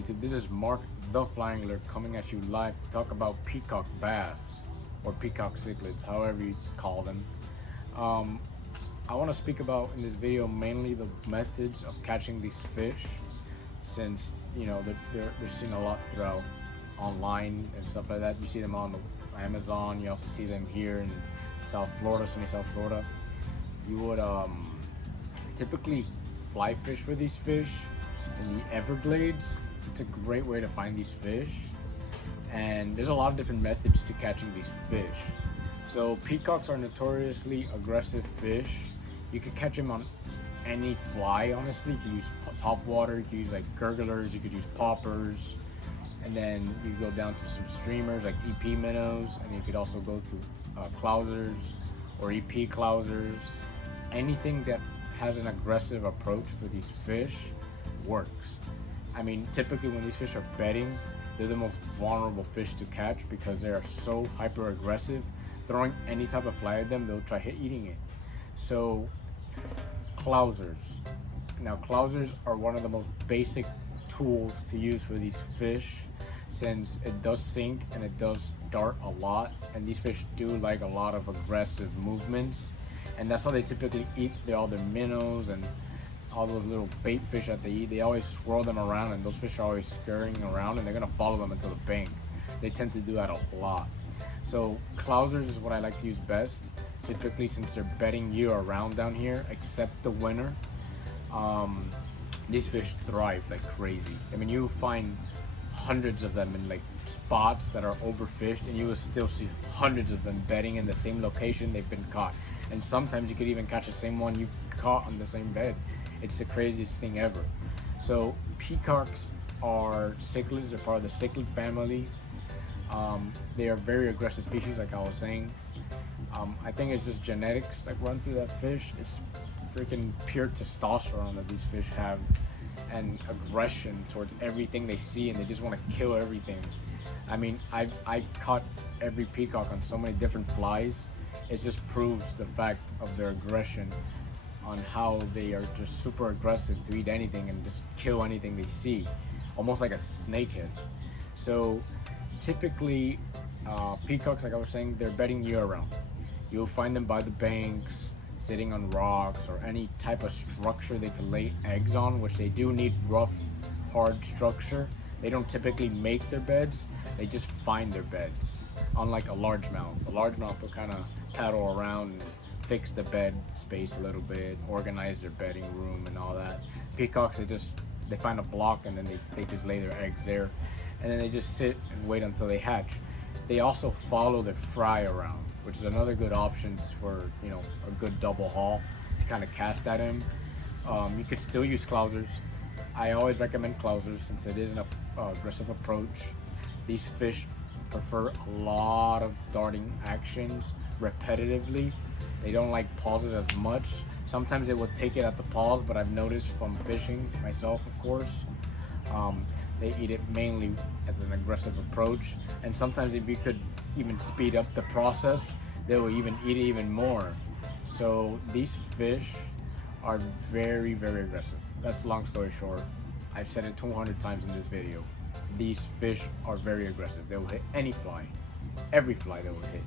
YouTube? This is Mark the Flying Angler coming at you live to talk about peacock bass or peacock cichlids, however you call them. Um, I want to speak about in this video mainly the methods of catching these fish, since you know they're seen a lot throughout online and stuff like that. You see them on the Amazon. You also see them here in South Florida, sunny South Florida. You would typically fly fish for these fish in the Everglades. It's a great way to find these fish, and there's a lot of different methods to catching these fish. So peacocks are notoriously aggressive fish. You could catch them on any fly, honestly. You could use top water, you could use like gurglers, you could use poppers, and then you go down to some streamers like EP minnows, and you could also go to clousers or EP clousers. Anything that has an aggressive approach for these fish works. I mean, typically when these fish are bedding, they're the most vulnerable fish to catch because they are so hyper aggressive. Throwing any type of fly at them, they'll try eating it. So clousers. Now clousers are one of the most basic tools to use for these fish, since it does sink and it does dart a lot, and these fish do like a lot of aggressive movements, and that's how they typically eat all their minnows and all those little bait fish that they eat. They always swirl them around, and those fish are always scurrying around, and they're gonna follow them until the bank. They tend to do that a lot. So clousers is what I like to use best, typically, since they're bedding year around down here except the winter. These fish thrive like crazy. I mean, you find hundreds of them in like spots that are overfished, and you will still see hundreds of them bedding in the same location they've been caught. And sometimes you could even catch the same one you've caught on the same bed. It's the craziest thing ever. So peacocks are cichlids. They're part of the cichlid family. They are very aggressive species, like I was saying. I think it's just genetics that run through that fish. It's freaking pure testosterone that these fish have, and aggression towards everything they see, and they just want to kill everything. I mean, I've caught every peacock on so many different flies. It just proves the fact of their aggression, on how they are just super aggressive to eat anything and just kill anything they see, almost like a snakehead. So typically peacocks, like I was saying, they're bedding year round. You'll find them by the banks, sitting on rocks or any type of structure they can lay eggs on, which they do need rough, hard structure. They don't typically make their beds, they just find their beds. Unlike a largemouth will kind of paddle around and fix the bed space a little bit, organize their bedding room and all that. Peacocks, they find a block, and then they just lay their eggs there, and then they just sit and wait until they hatch. They also follow their fry around, which is another good option for, you know, a good double haul to kind of cast at him. You could still use clousers. I always recommend clousers since it is an aggressive approach. These fish prefer a lot of darting actions repetitively. They don't like pauses as much. Sometimes they will take it at the pause, but I've noticed from fishing myself, of course, they eat it mainly as an aggressive approach. And sometimes if you could even speed up the process, they will even eat it even more. So these fish are very, very aggressive. That's long story short. I've said it 200 times in this video. These fish are very aggressive. They will hit any fly, every fly they will hit.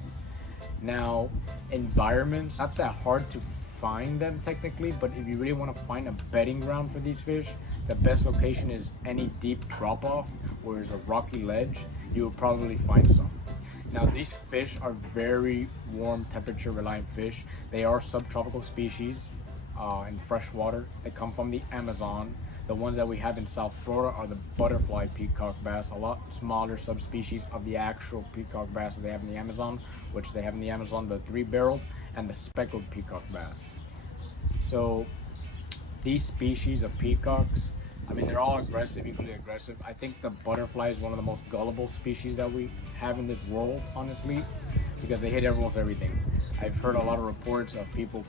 Now, environments, not that hard to find them technically, but if you really want to find a bedding ground for these fish, the best location is any deep drop off where there's a rocky ledge. You will probably find some. Now, these fish are very warm temperature reliant fish. They are subtropical species in fresh water. They come from the Amazon. The ones that we have in South Florida are the butterfly peacock bass, a lot smaller subspecies of the actual peacock bass that they have in the Amazon, which they have in the Amazon, the three-barreled and the speckled peacock bass. So these species of peacocks, I mean, they're all aggressive, equally aggressive. I think the butterfly is one of the most gullible species that we have in this world, honestly, because they hit almost everything. I've heard a lot of reports of people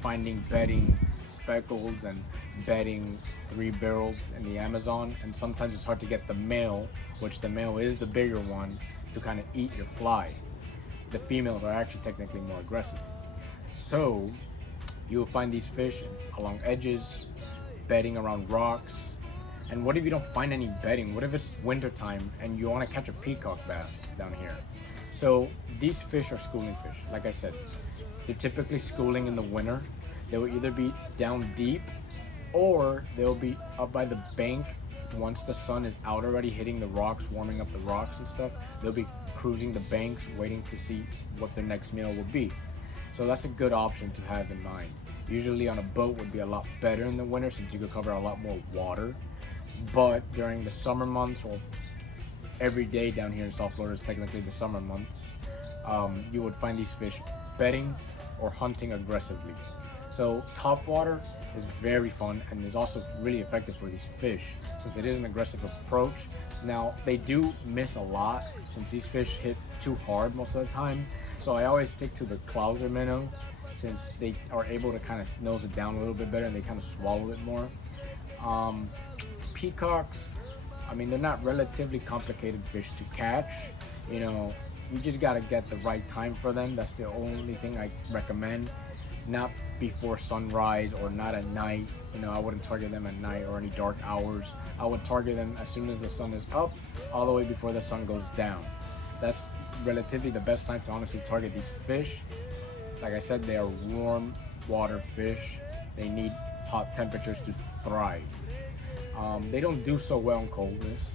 finding bedding speckled and bedding three-barreled in the Amazon, and sometimes it's hard to get the male, which the male is the bigger one, to kind of eat your fly. The females are actually technically more aggressive. So you'll find these fish along edges, bedding around rocks, And what if you don't find any bedding? What if it's winter time and you want to catch a peacock bass down here? So these fish are schooling fish. Like I said, they're typically schooling in the winter. They will either be down deep or they'll be up by the bank. Once the sun is out already, hitting the rocks, warming up the rocks and stuff, they'll be cruising the banks, waiting to see what their next meal will be. So that's a good option to have in mind. Usually on a boat would be a lot better in the winter since you could cover a lot more water. But during the summer months, well, every day down here in South Florida is technically the summer months, you would find these fish bedding or hunting aggressively. So top water is very fun and is also really effective for these fish since it is an aggressive approach. Now they do miss a lot since these fish hit too hard most of the time. So I always stick to the clouser minnow since they are able to kind of nose it down a little bit better and they kind of swallow it more. Peacocks, I mean, they're not relatively complicated fish to catch. You know, you just got to get the right time for them. That's the only thing I recommend. Not before sunrise or not at night. You know, I wouldn't target them at night or any dark hours. I would target them as soon as the sun is up, all the way before the sun goes down. That's relatively the best time to honestly target these fish. Like I said, they are warm water fish. They need hot temperatures to thrive. They don't do so well in coldness.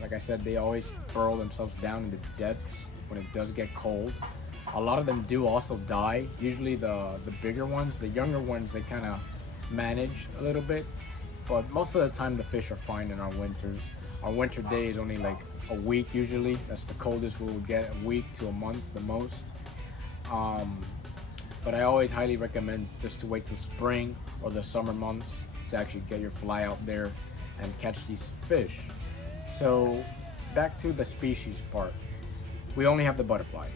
Like I said, they always burrow themselves down in the depths when it does get cold. A lot of them do also die. Usually the bigger ones, the younger ones, they kind of manage a little bit. But most of the time the fish are fine in our winters. Our winter day is only like a week usually. That's the coldest we will get, a week to a month the most. But I always highly recommend just to wait till spring or the summer months to actually get your fly out there and catch these fish. So back to the species part. We only have the butterfly.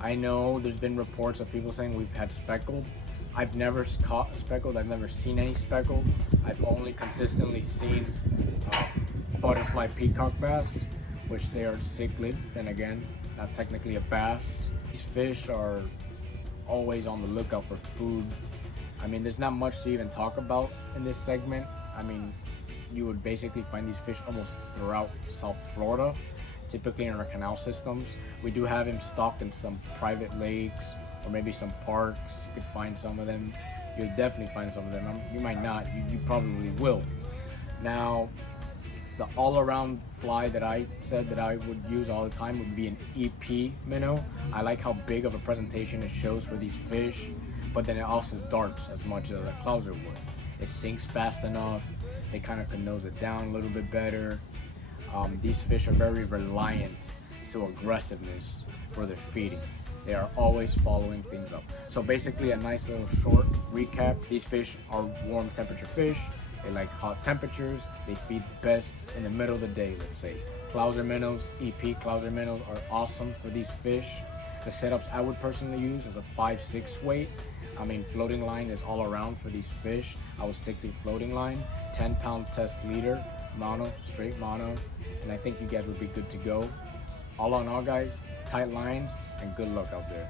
I know there's been reports of people saying we've had speckled. I've never caught a speckled. I've never seen any speckled. I've only consistently seen butterfly peacock bass, which they are cichlids. Then again, not technically a bass. These fish are always on the lookout for food. I mean, there's not much to even talk about in this segment. I mean, you would basically find these fish almost throughout South Florida, typically in our canal systems. We do have them stocked in some private lakes or maybe some parks. You could find some of them. You'll definitely find some of them. You might not, you probably will. Now, the all-around fly that I said that I would use all the time would be an EP minnow. I like how big of a presentation it shows for these fish, but then it also darts as much as a clouser would. It sinks fast enough. They kind of can nose it down a little bit better. These fish are very reliant to aggressiveness for their feeding. They are always following things up. So basically a nice little short recap. These fish are warm temperature fish. They like hot temperatures. They feed best in the middle of the day, let's say. Clouser minnows, EP clouser minnows are awesome for these fish. The setups I would personally use is a 5-6 weight. I mean, floating line is all around for these fish. I would stick to floating line, 10-pound test leader, mono, straight mono, and I think you guys would be good to go. All in all, guys, tight lines and good luck out there.